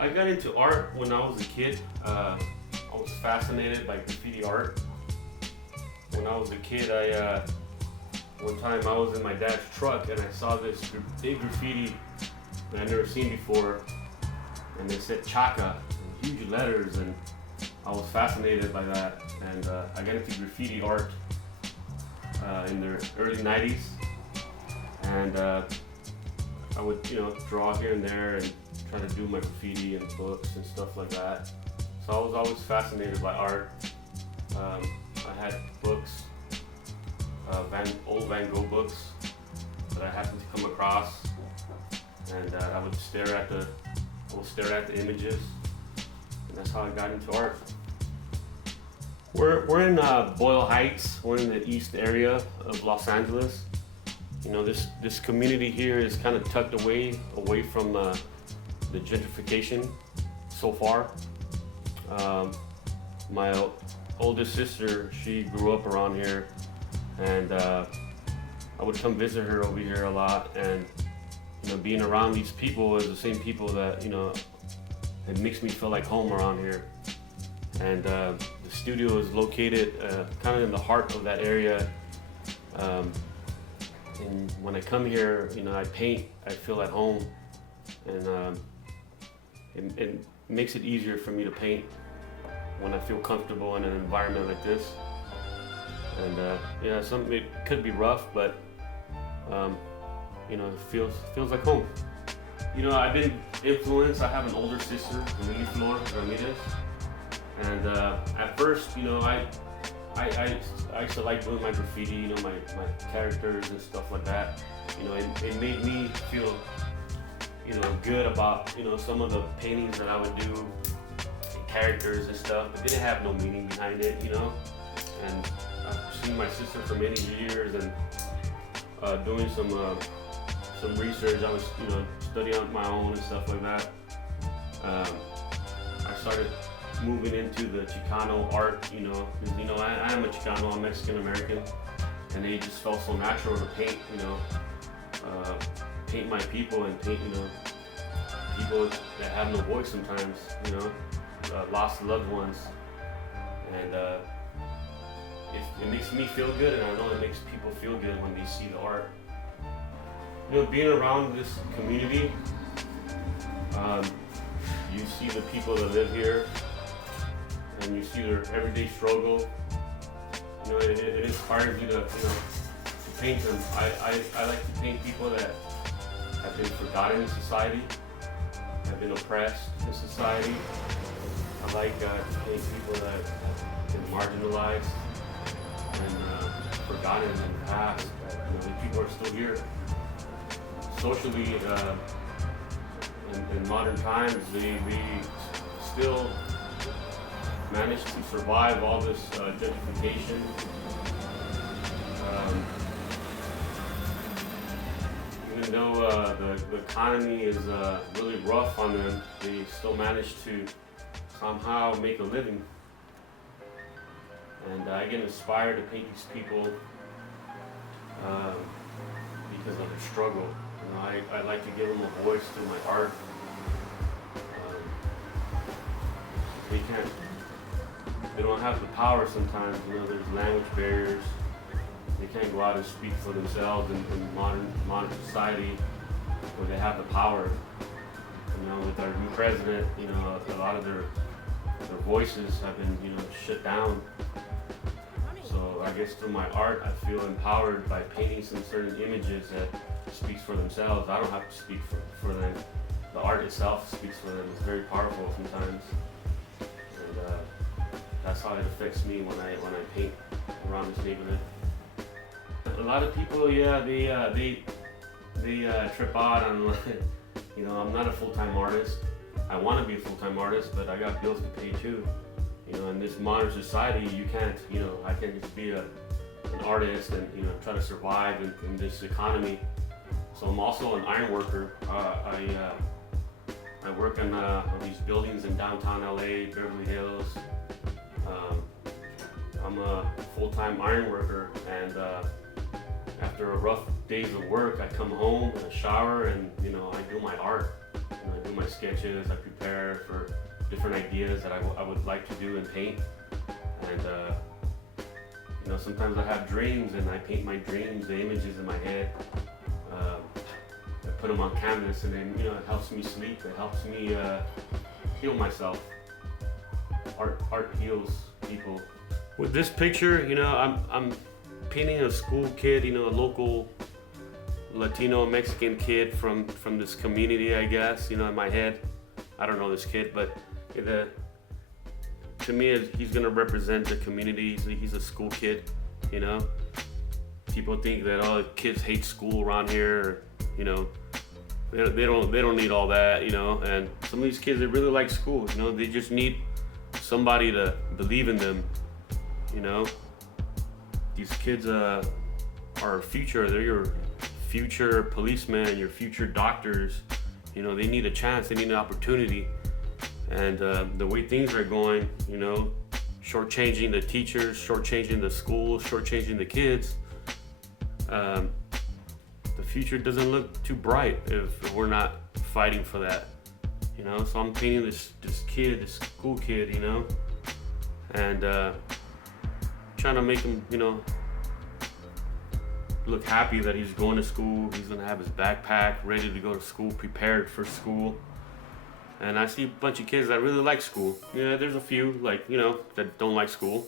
I got into art when I was a kid. I was fascinated by graffiti art. When I was a kid, one time I was in my dad's truck and I saw this big graffiti that I'd never seen before, and they said Chaka in huge letters, and I was fascinated by that. And I got into graffiti art in the early '90s, and I would, draw here and there and try to do my graffiti and books and stuff like that. So I was always fascinated by art. I had books, old Van Gogh books that I happened to come across, and I would stare at the images, and that's how I got into art. We're in Boyle Heights. We're in the east area of Los Angeles. This community here is kind of tucked away from the gentrification so far. My oldest sister, she grew up around here, and I would come visit her over here a lot. And being around these people is the same people that it makes me feel like home around here. And the studio is located kind of in the heart of that area. And when I come here, I paint, I feel at home, and it makes it easier for me to paint when I feel comfortable in an environment like this. And it could be rough, but it feels like home. I've been influenced. I have an older sister, Ramirez, and at first, I used to like doing my graffiti, my characters and stuff like that. It made me feel, good about, some of the paintings that I would do, characters and stuff, but they didn't have no meaning behind it, And I've seen my sister for many years, and doing some research. I was, studying on my own and stuff like that. I started moving into the Chicano art, because I am a Chicano, I'm Mexican American, and it just felt so natural to paint, paint my people and paint, people that have no voice sometimes, lost loved ones, and it makes me feel good, and I know it makes people feel good when they see the art. Being around this community, you see the people that live here, and you see their everyday struggle. It inspires you to paint them. I like to paint people that have been forgotten in society, have been oppressed in society. I like to paint people that have been marginalized and forgotten in the past. The people are still here. Socially, in modern times, they still manage to survive all this gentrification. Even though the economy is really rough on them, they still manage to somehow make a living. And I get inspired to paint these people because of their struggle. I like to give them a voice through my art. They don't have the power sometimes, there's language barriers. They can't go out and speak for themselves in modern society where they have the power. With our new president, a lot of their voices have been, shut down. So I guess through my art, I feel empowered by painting some certain images that speaks for themselves. I don't have to speak for them. The art itself speaks for them. It's very powerful sometimes. And that's how it affects me when I paint around this neighborhood. A lot of people, they trip out on, I'm not a full-time artist. I want to be a full-time artist, but I got bills to pay too. In this modern society, you can't, I can't just be an artist and, try to survive in this economy. So I'm also an iron worker. I work on these buildings in downtown LA, Beverly Hills. I'm a full-time iron worker, and after a rough days of work, I come home, I shower, and I do my art. I do my sketches. I prepare for different ideas that I would like to do and paint. And sometimes I have dreams and I paint my dreams, the images in my head. I put them on canvas, and then it helps me sleep. It helps me heal myself. Art heals people. With this picture, I'm painting a school kid, a local Latino Mexican kid from this community, I guess. In my head, I don't know this kid, but to me, he's gonna represent the community. He's a school kid, People think that kids hate school around here, They don't need all that, And some of these kids, they really like school, They just need somebody to believe in them, These kids are our future. They're your future policemen, your future doctors. They need a chance. They need an opportunity. And the way things are going, shortchanging the teachers, shortchanging the schools, shortchanging the kids. The future doesn't look too bright if we're not fighting for that, So I'm painting this kid, this school kid, and trying to make him, look happy that he's going to school. He's gonna have his backpack ready to go to school, prepared for school. And I see a bunch of kids that really like school. Yeah, there's a few that don't like school.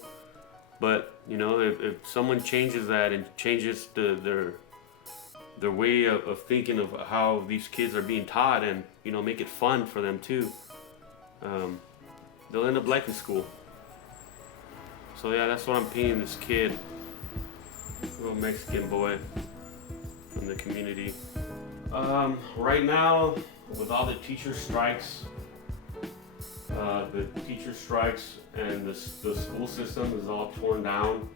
But if someone changes that and changes their way of thinking of how these kids are being taught, and make it fun for them too, they'll end up liking school. So yeah, that's what I'm painting this kid, little Mexican boy from the community. Right now, with all the teacher strikes, and the school system is all torn down,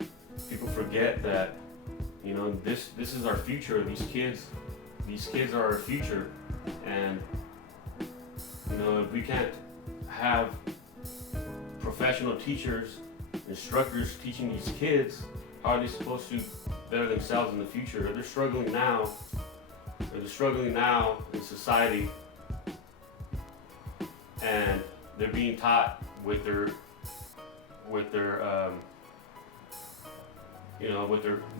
people forget that this is our future. These kids are our future, and if we can't have professional teachers, instructors teaching these kids, how are they supposed to better themselves in the future? They're struggling now. They're struggling now in society, and they're being taught with their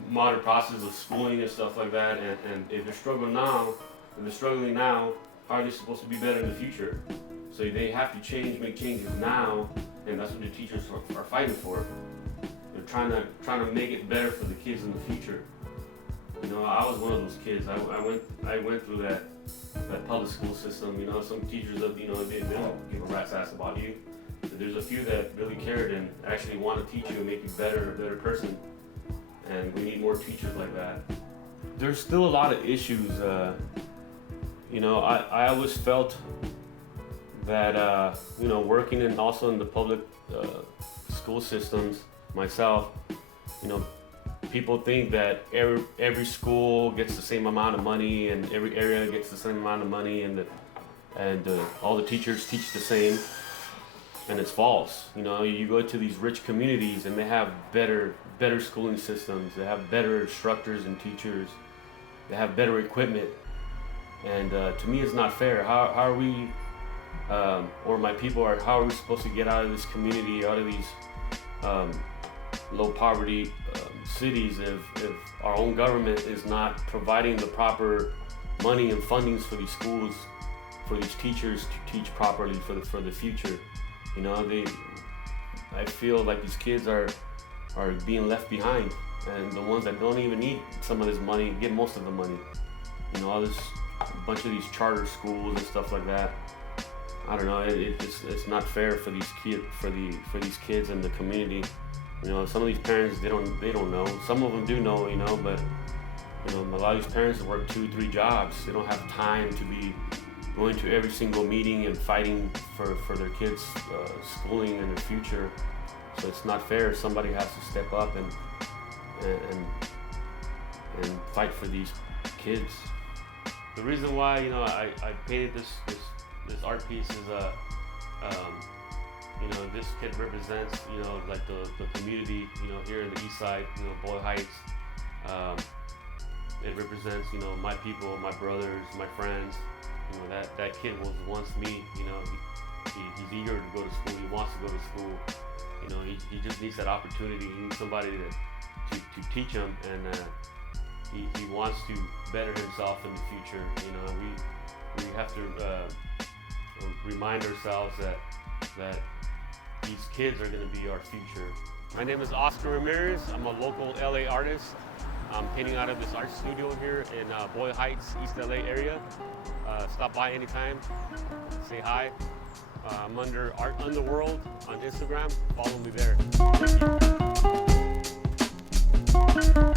modern process of schooling and stuff like that. And if they're struggling now, how are they supposed to be better in the future? So they have to make changes now, and that's what the teachers are fighting for. They're trying to make it better for the kids in the future. I was one of those kids. I went through that public school system. Some teachers, they don't give a rat's ass about you. But there's a few that really cared and actually want to teach you and make you a better person. And we need more teachers like that. There's still a lot of issues. I always felt that working and also in the public school systems myself, people think that every school gets the same amount of money, and every area gets the same amount of money, and all the teachers teach the same, and it's false. You go to these rich communities and they have better schooling systems. They have better instructors and teachers. They have better equipment, and to me, it's not fair. How are we, or my people how are we supposed to get out of this community, out of these low poverty cities if our own government is not providing the proper money and fundings for these schools, for these teachers to teach properly for the future? I feel like these kids are being left behind, and the ones that don't even need some of this money get most of the money. All this bunch of these charter schools and stuff like that. I don't know. It's not fair for these kids in the community. Some of these parents, they don't know. Some of them do know, but a lot of these parents work 2-3 jobs. They don't have time to be going to every single meeting and fighting for their kids' schooling and their future. So it's not fair. Somebody has to step up and fight for these kids. The reason why I painted this art piece is this kid represents, like the community, here in the east side, Boyle Heights. It represents, my people, my brothers, my friends. that kid wants me. He's eager to go to school. He wants to go to school. He just needs that opportunity. He needs somebody to teach him, and he wants to better himself in the future. We have to remind ourselves that these kids are going to be our future. My name is Oscar Ramirez. I'm a local LA artist. I'm painting out of this art studio here in Boyle Heights, East LA area. Stop by anytime, say hi. I'm under Art Underworld on Instagram. Follow me there. Thank you.